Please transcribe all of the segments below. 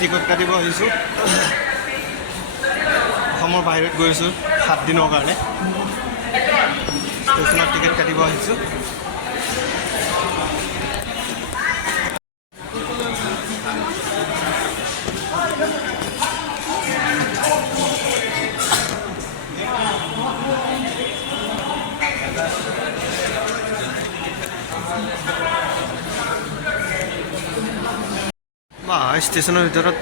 ticket কাটিব আহিছোঁ অসমৰ বাহিৰত গৈ আছোঁ 7 দিনৰ কাৰণে ষ্টেচনত টিকেট কাটিব আহিছোঁ ষ্টেচনৰ ভিতৰত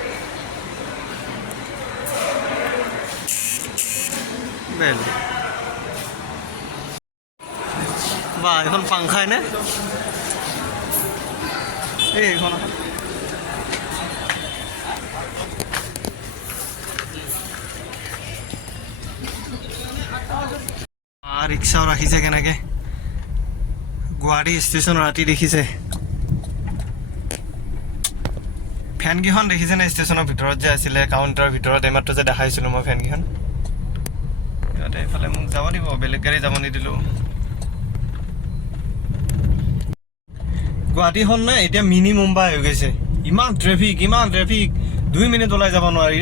বেল বা এখন পাংখাই নে এইখন ৰিক্সাও ৰাখিছে কেনেকে গুৱাহাটী ষ্টেচন ৰাতি দেখিছে ফেনকেইখন দেখিছে নে ষ্টেচনৰ ভিতৰত যে আছিলে কাউণ্টাৰৰ ভিতৰত এইমাত্ৰ যে দেখাইছিলোঁ মই ফেনকেইখন ইয়াতে এইফালে মোক যাব দিব বেলেগ গাড়ী যাব নিদিলোঁ গুৱাহাটীখন নে এতিয়া মিনি মুম্বাই হৈ গৈছে ইমান ট্ৰেফিক 2 মিনিট ওলাই যাব নোৱাৰি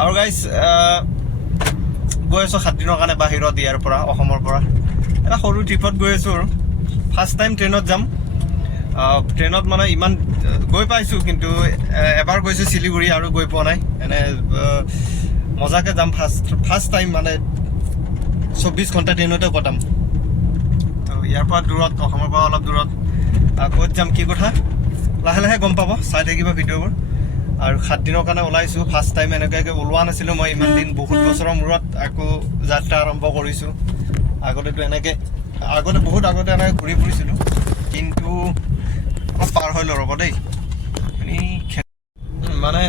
আৰু গাইজ গৈ আছোঁ 7 দিনৰ কাৰণে বাহিৰত ইয়াৰ পৰা অসমৰ পৰা এটা সৰু ট্ৰিপত গৈ আছোঁ আৰু ফাৰ্ষ্ট টাইম ট্ৰেইনত যাম ট্ৰেইনত মানে ইমান গৈ পাইছোঁ কিন্তু এবাৰ গৈছোঁ শিলিগুৰি আৰু গৈ পোৱা নাই এনে মজাকৈ যাম ফাৰ্ষ্ট টাইম মানে 24 ঘণ্টা ট্ৰেইনতে কটাম তো ইয়াৰ পৰা দূৰত অসমৰ পৰা অলপ দূৰত ক'ত যাম কি কথা লাহে লাহে গম পাব চাই থাকিব ভিডিঅ'বোৰ আৰু 7 দিনৰ কাৰণে ওলাইছোঁ ফাৰ্ষ্ট টাইম এনেকুৱাকৈ ওলোৱা নাছিলোঁ মই ইমান দিন বহুত বছৰৰ মূৰত আকৌ যাত্ৰা আৰম্ভ কৰিছোঁ আগতেতো এনেকৈ বহুত আগতে এনেকৈ ঘূৰি ফুৰিছিলোঁ কিন্তু পাৰ হৈ ৰ'ব দেই মানে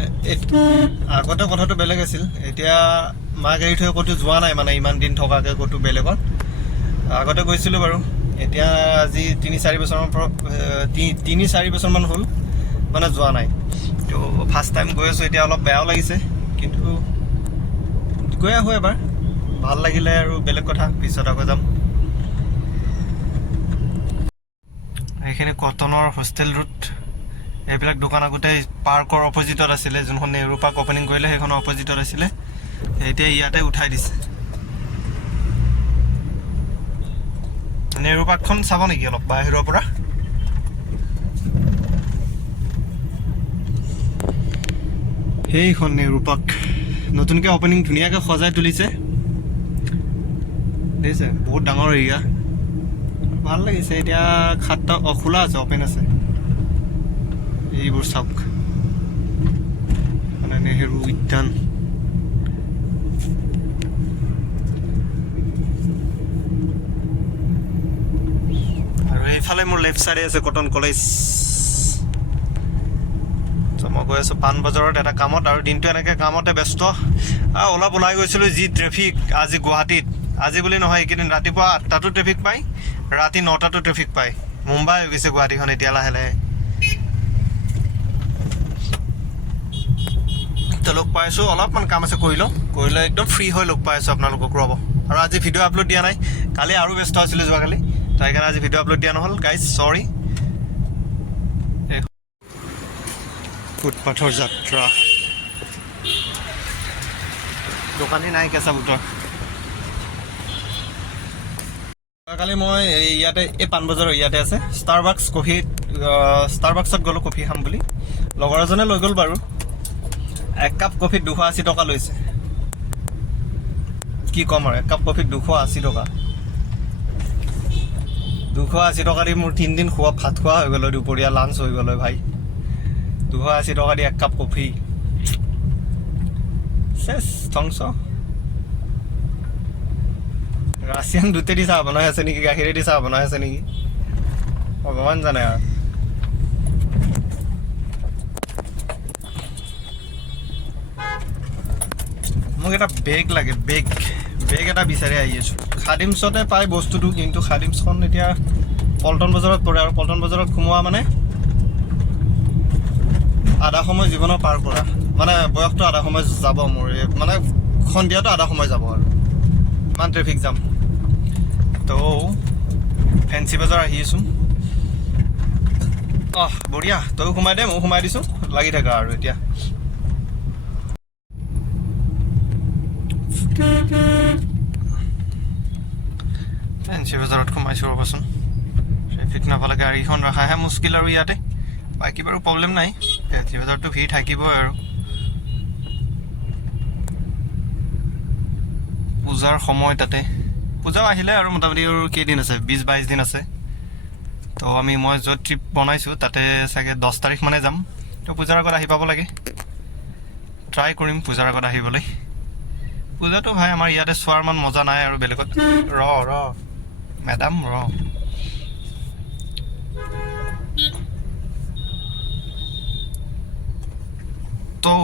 আগতে কথাটো বেলেগ আছিল এতিয়া মা গাড়ী থৈ ক'তো যোৱা নাই মানে ইমান দিন থকাকৈ ক'তো বেলেগত আগতে গৈছিলোঁ বাৰু এতিয়া আজি 3-4 বছৰমান হ'ল মানে যোৱা নাই তো ফাৰ্ষ্ট টাইম গৈ আছোঁ এতিয়া অলপ বেয়াও লাগিছে কিন্তু গৈ আহোঁ এবাৰ ভাল লাগিলে আৰু বেলেগ কথা পিছত আকৌ যাম এইখিনি কটনৰ হোষ্টেল ৰুট এইবিলাক দোকান আগতে পাৰ্কৰ অপজিটত আছিলে যোনখন নেহৰু পাৰ্ক অপেনিং কৰিলে সেইখনৰ অপজিটত আছিলে এতিয়া ইয়াতে উঠাই দিছে নেহৰু পাৰ্কখন চাব নেকি অলপ বাহিৰৰ পৰা সেইখন নেহৰু পাৰ্ক নতুনকৈ অপেনিং ধুনীয়াকৈ সজাই তুলিছে দেখিছে বহুত ডাঙৰ এৰিয়া ভাল লাগিছে এতিয়া 7টা খোলা আছে অপেন আছে এইবোৰ চাওক মানে নেহেৰু উদ্যান আৰু এইফালে মোৰ লেফ্ট চাইডে আছে কটন কলেজ মই গৈ আছোঁ পাণবজাৰত এটা কামত আৰু দিনটো এনেকৈ কামতে ব্যস্ত অলপ ওলাই গৈছিলোঁ যি ট্ৰেফিক আজি গুৱাহাটীত আজি বুলি নহয় এইকেইদিন ৰাতিপুৱা 8টাতো ট্ৰেফিক পায় ৰাতি 9টাতো ট্ৰেফিক পায় মুম্বাই হৈ গৈছে গুৱাহাটীখন এতিয়া লাহে লাহে তো লগ পাই আছোঁ অলপমান কাম আছে কৰি লৈ একদম ফ্ৰী হৈ লগ পাই আছোঁ আপোনালোকক ৰ'ব আৰু আজি ভিডিঅ' আপলোড দিয়া নাই কালি আৰু ব্যস্ত আছিলোঁ যোৱাকালি তো সেইকাৰণে আজি ভিডিঅ' আপলোড দিয়া নহ'ল গাইজ চৰি ফুটপাথৰ যাত্ৰা দোকানী নাই কেঁচা বুটৰ কালি মই ইয়াতে এই পাণবজাৰৰ ইয়াতে আছে ষ্টাৰবাক্সত গ'লোঁ কফি খাম বুলি লগৰ এজনে লৈ গ'ল বাৰু 1 কাপ কফিত 280 টকা লৈছে কি ক'ম আৰু 1 কাপ কফিত 280 টকা 280 টকা দি মোৰ 3 দিন ভাত খোৱা হৈ গ'ল দুপৰীয়া লাঞ্চ হৈ গ'ল ভাই 280 টকা দি 1 কাপ কফি শেষ ধ্বংস ৰাছিয়ান দুধেদি চাহ বনাই আছে নেকি গাখীৰেদি চাহ বনাই আছে নেকি ভগৱান জানে আৰু মোক এটা বেগ লাগে বেগ এটা বিচাৰি আহি আছোঁ খাদিমছতে পায় বস্তুটো কিন্তু খাদিমছখন এতিয়া পল্টন বজাৰত পৰে আৰু পল্টন বজাৰত সোমোৱা মানে আধা সময় জীৱনৰ পাৰ কৰা মানে বয়সটো আধা সময় যাব মোৰ মানে সন্ধিয়াটো আধা সময় যাব আৰু ইমান ট্ৰেফিক জাম তো ফেঞ্চি বজাৰ আহি আছোঁ বঢ়িয়া তইও সোমাই দে ময়ো সোমাই দিছোঁ লাগি থাকা আৰু এতিয়া ফেঞ্চি বজাৰত সোমাইছোঁ ৰ'বচোন ট্ৰেফিক নাপালে গাড়ীখন ৰখাহে মুস্কিল আৰু ইয়াতে বাকী বাৰু প্ৰব্লেম নাই ফেঞ্চি বজাৰতো ভিৰ থাকিবই আৰু পূজাৰ সময় তাতে পূজাও আহিলে আৰু মোটামুটি আৰু কেইদিন আছে 20-22 দিন আছে তো মই য'ত ট্ৰিপ বনাইছোঁ তাতে চাগে 10 তাৰিখ মানে যাম তো পূজাৰ আগত আহি পাব লাগে ট্ৰাই কৰিম পূজাৰ আগত আহিবলৈ পূজাটো ভাই আমাৰ ইয়াতে চোৱাৰ মান মজা নাই আৰু বেলেগত ৰ মেডাম তো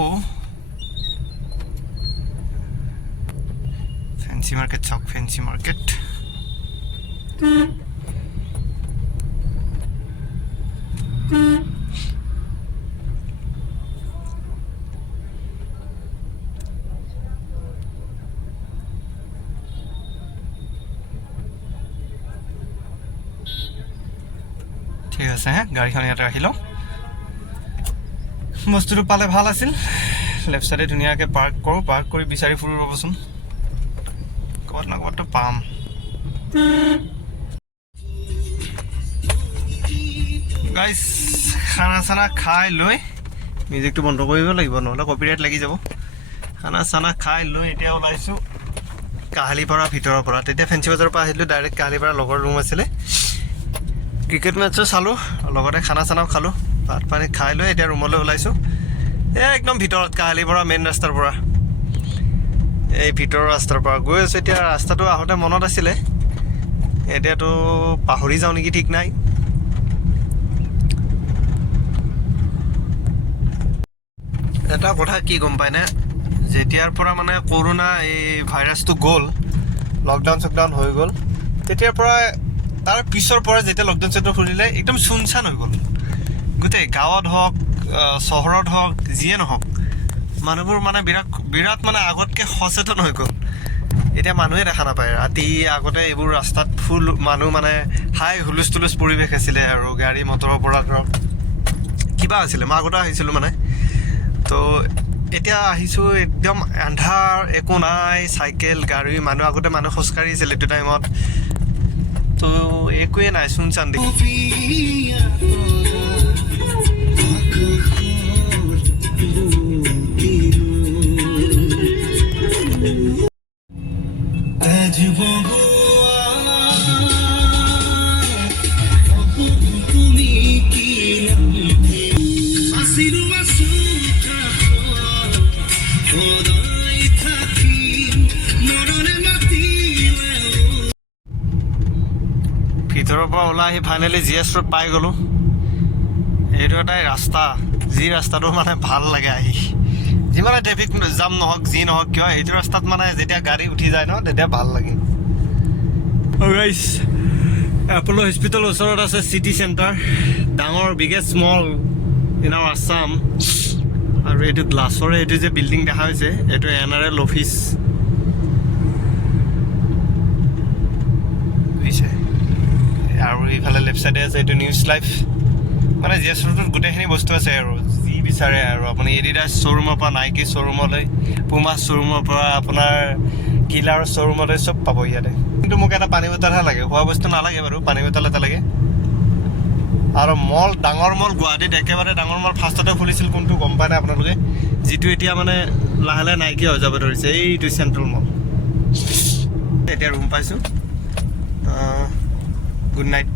ফেন্সি মাৰ্কেট চাওক ফেন্সি মাৰ্কেট ঠিক আছে হ্যাঁ গাড়ীখন ইয়াতে ৰাখি লওঁ বস্তুটো পালে ভাল আছিল লেফ্ট সাইডে ধুনীয়াকৈ পাৰ্ক কৰোঁ পাৰ্ক কৰি বিচাৰি ফুৰোঁ ৰ'বচোন ক'ৰবাত না ক'ৰবাততো পাম গাইজ খানা চানা খাই লৈ মিউজিকটো বন্ধ কৰিব লাগিব নহ'লে কপিৰাইট লাগি যাব খানা চানা খাই লৈ এতিয়া ওলাইছোঁ কাহালিপাৰা ভিতৰৰ পৰা তেতিয়া ফেঞ্চি বজাৰৰ পৰা আহিলোঁ ডাইৰেক্ট কাহালিপাৰা লগৰ ৰুম আছিলে ক্ৰিকেট মেটছো চালোঁ লগতে খানা চানাও খালোঁ ভাত পানী খাই লৈ এতিয়া ৰুমলৈ ওলাইছোঁ একদম ভিতৰত কাহালিপাৰা মেইন ৰাস্তাৰ পৰা এই ভিতৰৰ ৰাস্তাৰ পৰা গৈ আছোঁ এতিয়া ৰাস্তাটো আহোঁতে মনত আছিলে এতিয়াতো পাহৰি যাওঁ নেকি ঠিক নাই এটা কথা কি গম পায়নে যেতিয়াৰ পৰা মানে কৰোণা এই ভাইৰাছটো গ'ল লকডাউন চকডাউন হৈ গ'ল তেতিয়াৰ পৰা তাৰ পিছৰ পৰা যেতিয়া লকডাউন চকডাউন খুলিলে একদম চুনচান হৈ গ'ল গোটেই গাঁৱত হওক চহৰত হওক যিয়ে নহওক মানুহবোৰ মানে বিৰাট মানে আগতকৈ সচেতন হৈ গ'ল এতিয়া মানুহে দেখা নাপায় ৰাতি আগতে এইবোৰ ৰাস্তাত ফুল মানুহ মানে হাই হুলস্থুলুচ পৰিৱেশ আছিলে আৰু গাড়ী মটৰৰ পৰা ধৰক কিবা আছিলে মই আগতে আহিছিলোঁ মানে তো এতিয়া আহিছোঁ একদম আন্ধাৰ একো নাই চাইকেল গাড়ী মানুহ আগতে মানুহ খোজকাঢ়ি আছিল এইটো টাইমত তো একোৱে নাই চুনচান দেখি ভিতৰৰ পৰা ওলাই আহি ফাইনেলি GS ৰোড পাই গ'লোঁ এইটো এটাই ৰাস্তা যি ৰাস্তাটো মানে ভাল লাগে আহি যিমানে ট্ৰেফিক জাম নহওক যি নহওক কিয় এইটো ৰাস্তাত মানে যেতিয়া গাড়ী উঠি যায় ন তেতিয়া ভাল লাগে গাইজ এপ'ল' হস্পিটেল ওচৰত আছে চিটি চেণ্টাৰ ডাঙৰ biggest mall in our Assam আৰু এইটো গ্লাছৰে এইটো যে বিল্ডিং দেখা হৈছে এইটো NRL অফিচ বুজিছে আৰু এইফালে লেফ্ট চাইডে আছে এইটো নিউজ লাইফ মানে GS ৰোডত গোটেইখিনি বস্তু আছে আৰু যি বিচাৰে আৰু আপুনি এডিডাছ শ্ব'ৰুমৰ পৰা নাইকি শ্ব'ৰুমলৈ পুমা শ্ব'ৰুমৰ পৰা আপোনাৰ কিলাৰ শ্ব'ৰুমলৈ চব পাব ইয়াতে কিন্তু মোক এটা পানী বটলহে লাগে খোৱা বস্তু নালাগে বাৰু পানী বটল এটা লাগে আৰু মল ডাঙৰ মল গুৱাহাটীত একেবাৰে ডাঙৰ মল ফাৰ্ষ্টতে খুলিছিল কোনটো গম পায় নাই আপোনালোকে যিটো এতিয়া মানে লাহে লাহে নাইকিয়া হৈ যাব ধৰিছে এইটো চেণ্ট্ৰেল মল এতিয়া ৰুম পাইছোঁ গুড নাইট